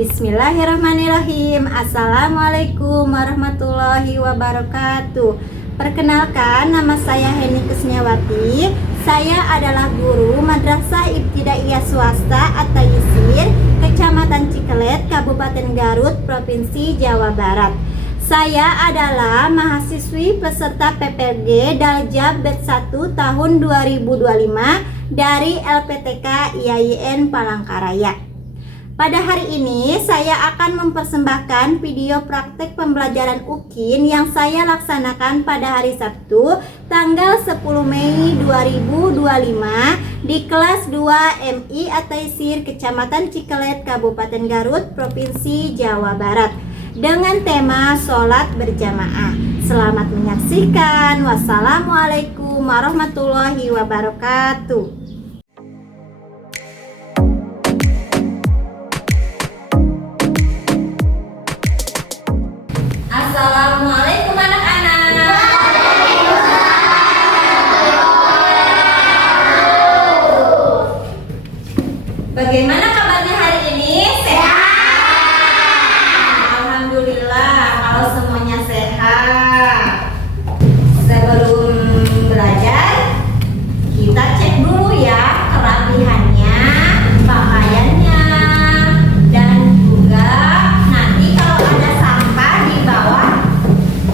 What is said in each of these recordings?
Bismillahirrahmanirrahim. Assalamualaikum warahmatullahi wabarakatuh. Perkenalkan, nama saya Heni Kusniawati. Saya adalah guru Madrasah Ibtidaiyah Swasta At-Taysir, Kecamatan Cikelet, Kabupaten Garut, Provinsi Jawa Barat. Saya adalah mahasiswi peserta PPLG Daljab Batch 1 tahun 2025 dari LPTK IAIN Palangkaraya. Pada hari ini saya akan mempersembahkan video praktek pembelajaran UKIN yang saya laksanakan pada hari Sabtu tanggal 10 Mei 2025 di kelas 2 MI At-Taysir Kecamatan Cikelet, Kabupaten Garut, Provinsi Jawa Barat dengan tema sholat berjamaah. Selamat menyaksikan. Wassalamualaikum warahmatullahi wabarakatuh. Assalamualaikum anak-anak. Bagaimana kabarnya hari ini? Sehat? Alhamdulillah, kalau semuanya sehat. Sebelum belajar, kita cek dulu ya kerapihannya, pakaiannya, dan juga nanti kalau ada sampah di bawah,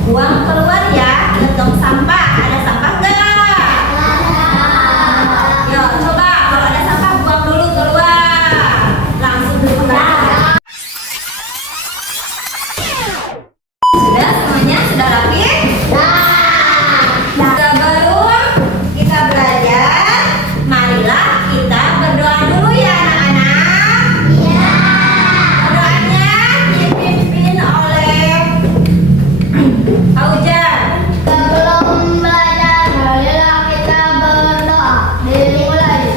buang keluar ya ke tong sampah. Ada sampah enggak? Yo, coba kalau ada sampah buang dulu keluar. Langsung duduk lagi. Sudah semuanya? Sudah rapi? Sebelum kita belajar, marilah kita berdoa dulu ya anak-anak. Doanya dipimpin oleh Aujan. Sebelum belajar, marilah kita berdoa. Dimulai.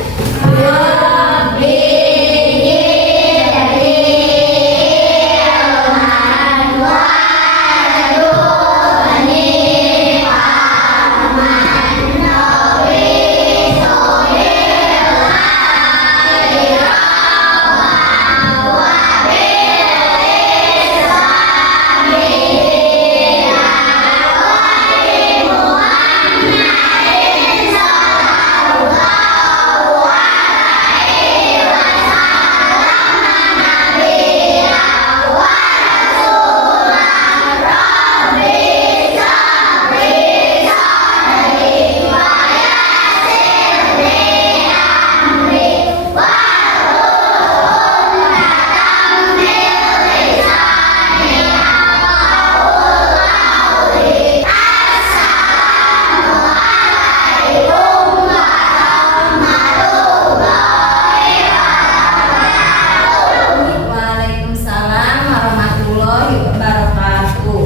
Waalaikumsalam warahmatullahi wabarakatuh.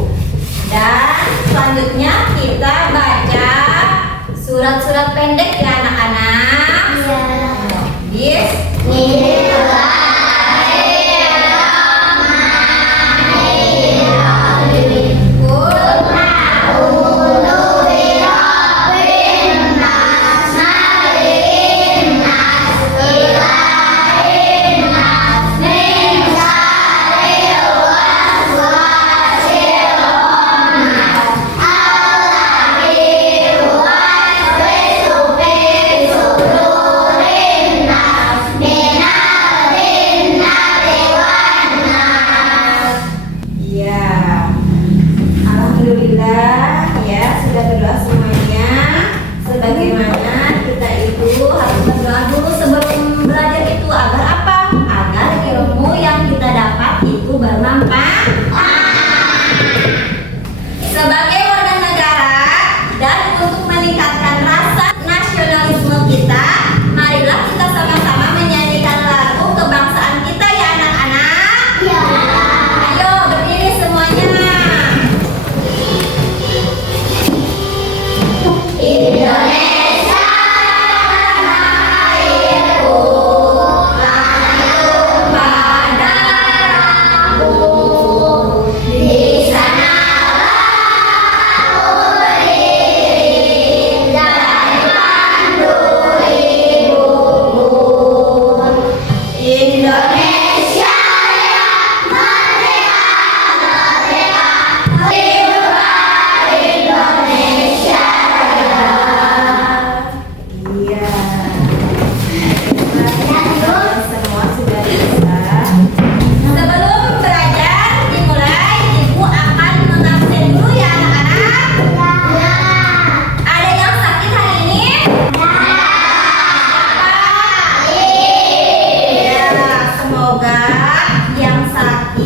Dan selanjutnya kita baca surat-surat pendek ya anak-anak. Bismillahirrahmanirrahim.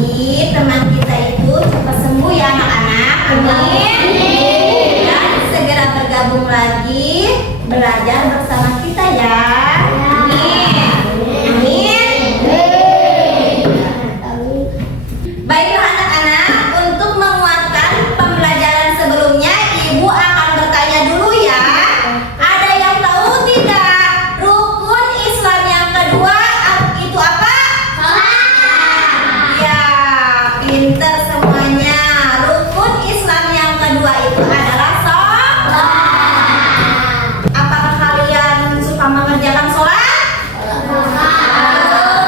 lagi teman kita itu cepat sembuh ya anak-anak. Amin. Dan segera bergabung lagi belajar bersama kita ya. Amin. Amin. Baiklah anak-anak, untuk menguatkan pembelajaran sebelumnya, Ibu akan bertanya dulu ya. Ada yang tahu tidak rukun Islam yang kedua itu apa? Ya, pinter semuanya. Rukun Islam yang kedua itu adalah sholat. Apakah kalian suka mengerjakan sholat?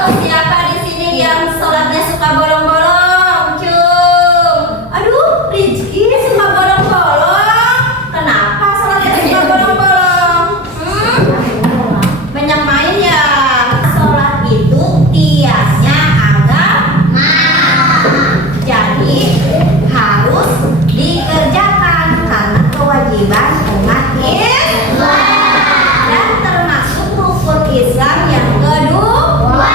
Siapa di sini yang sholatnya suka bolong-bolong? Cum. Aduh, Rizky suka bolong-bolong. Kenapa sholatnya suka bolong-bolong? Banyak main ya. Sholat itu tiasnya agama. Jadi harus dikerjakan karena kewajiban umat Islam dan termasuk rukun Islam yang kedua.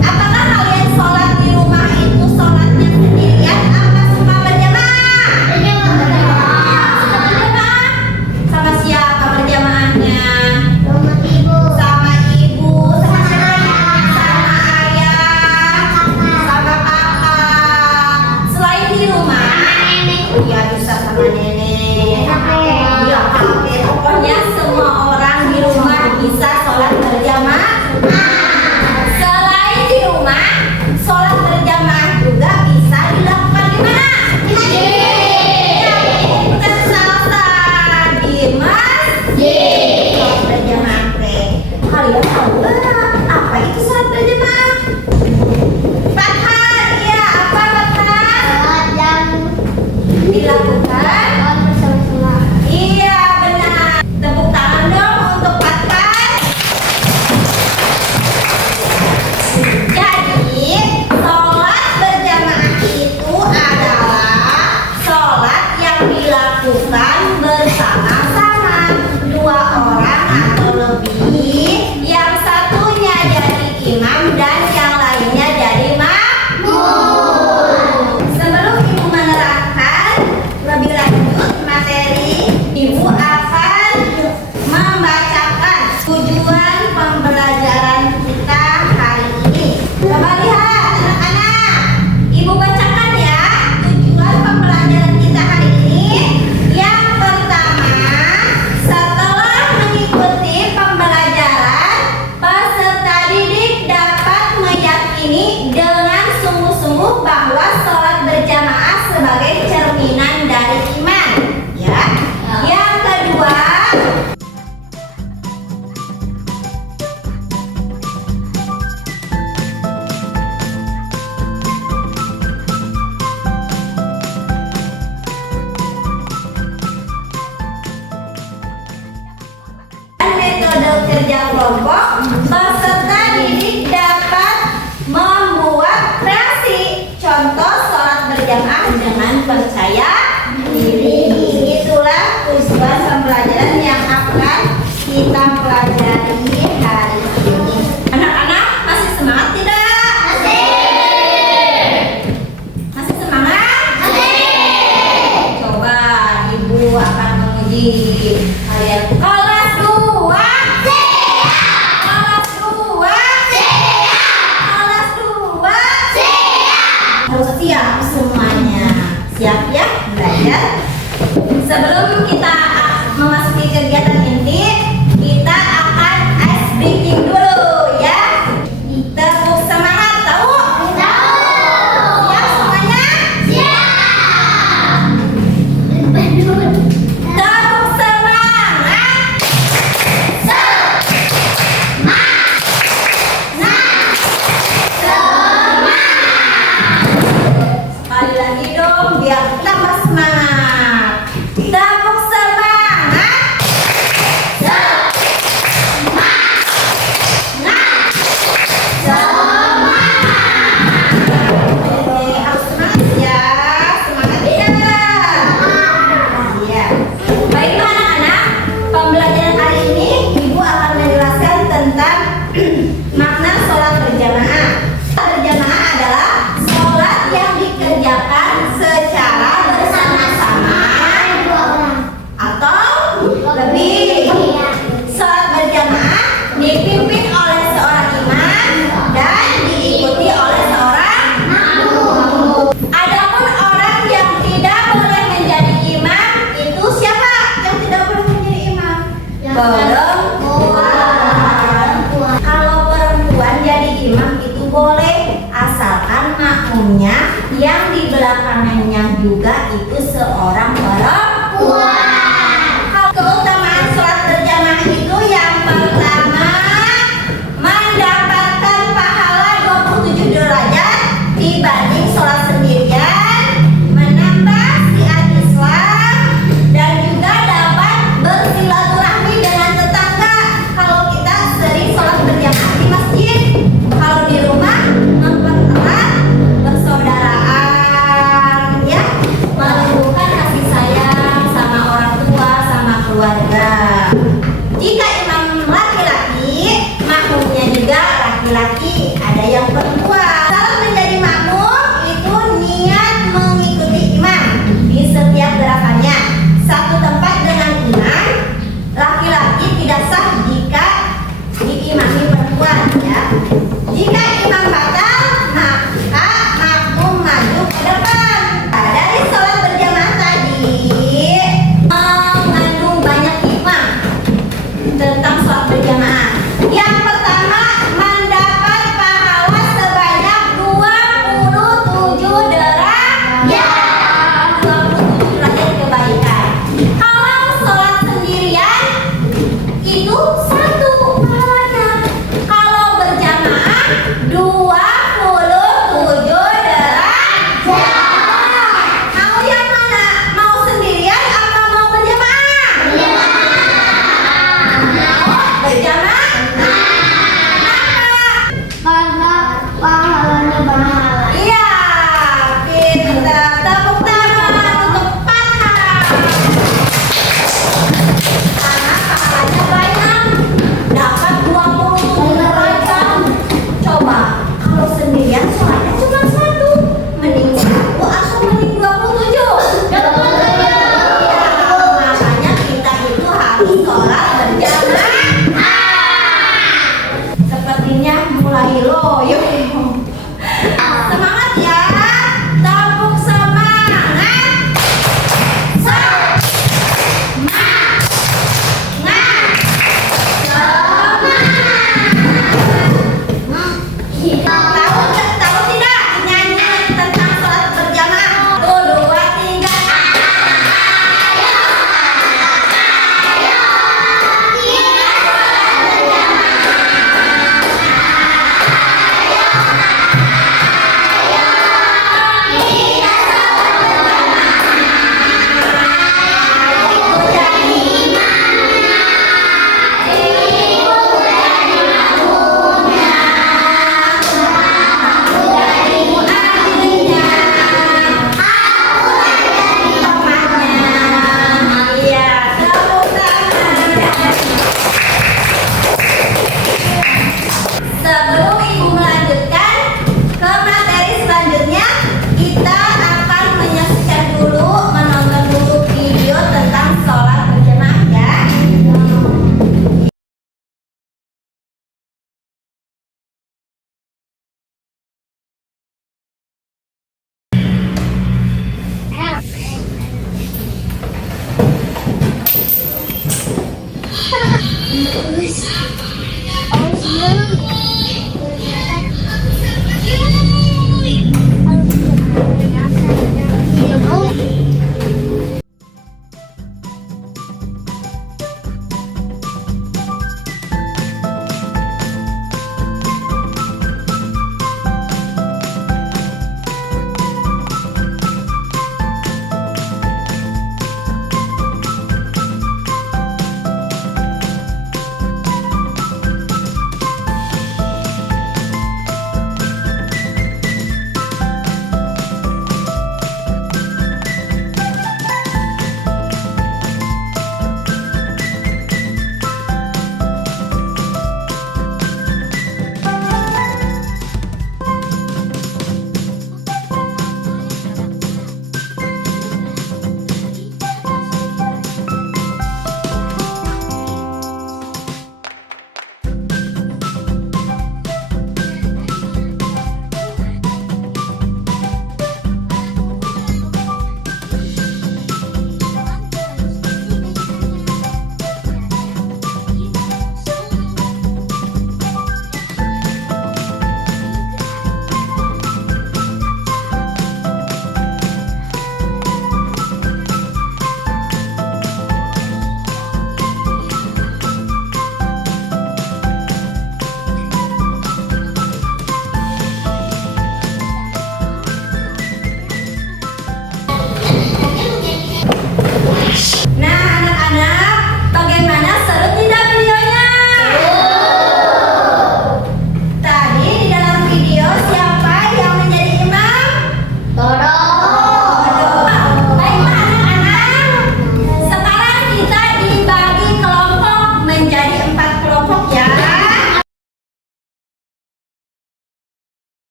Apakah kalian sholat di rumah itu sholatnya sendirian apa suka berjamaah? Berjamaah. Sama siapa berjamaahnya? Sama ibu, sama ayah, sama kakak. Selain di rumah, ya bisa sama nenek. Ya, oke. Pokoknya semua orang di rumah bisa sholat berjamaah. Selain di rumah, sholat berjamaah juga bisa dilakukan di mana? Tersalsa di masjid. Sholat berjamaah teh. Kalian tahu nggak apa itu sholat berjamaah? Fathan, iya apa Fathan? Dilakukan. Iya benar. Tepuk tangan dong untuk Fathan. Jadi sholat berjamaah itu adalah sholat yang dilakukan bersama-sama dua orang atau lebih, yang satunya jadi imam dan yang lainnya jadi makmum. Sebelum Ibu menerangkan lebih lanjut materi, Ibu akan membacakan tujuan pembelajaran kita hari ini. Coba lihat anak-anak, Ibu bacakan ya tujuan pembelajaran kita hari ini. Yang pertama, setelah mengikuti pembelajaran, peserta didik dapat meyakini dengan sungguh-sungguh bahwa sholat berjamaah sebagai cerminan dari iman. Ya. Yang kedua, metode kerja kelompok, peserta didik dapat membuat kreasi contoh sholat berjamaah dengan percaya diri. Itulah tujuan pembelajaran yang akan kita pelajari hari ini. Anak-anak masih semangat tidak? Masih semangat? Coba Ibu akan menguji kalian. Kelas 2 kelas 2 kelas 2 harus siap semuanya. Siap ya belajar? Sebelum kita memasuki kegiatan inti, kita akan ice breaking dulu ya. Tepuk semangat, tahu? Siap semuanya? Tepuk semangat. Sekali lagi dong biar tambah semangat. Tepuk semangat. makmumnya, yang di belakangnya juga itu seorang perempuan. Keutamaan sholat berjamaah itu yang pertama, mendapatkan pahala 27 derajat dibanding sholat sendirian, menambah siar Islam, dan juga dapat bersilaturahmi dengan tetangga. Kalau kita sering sholat berjamaah di masjid, kalau di rumah mempererat persaudaraan, ya, menumbuhkan kasih sayang sama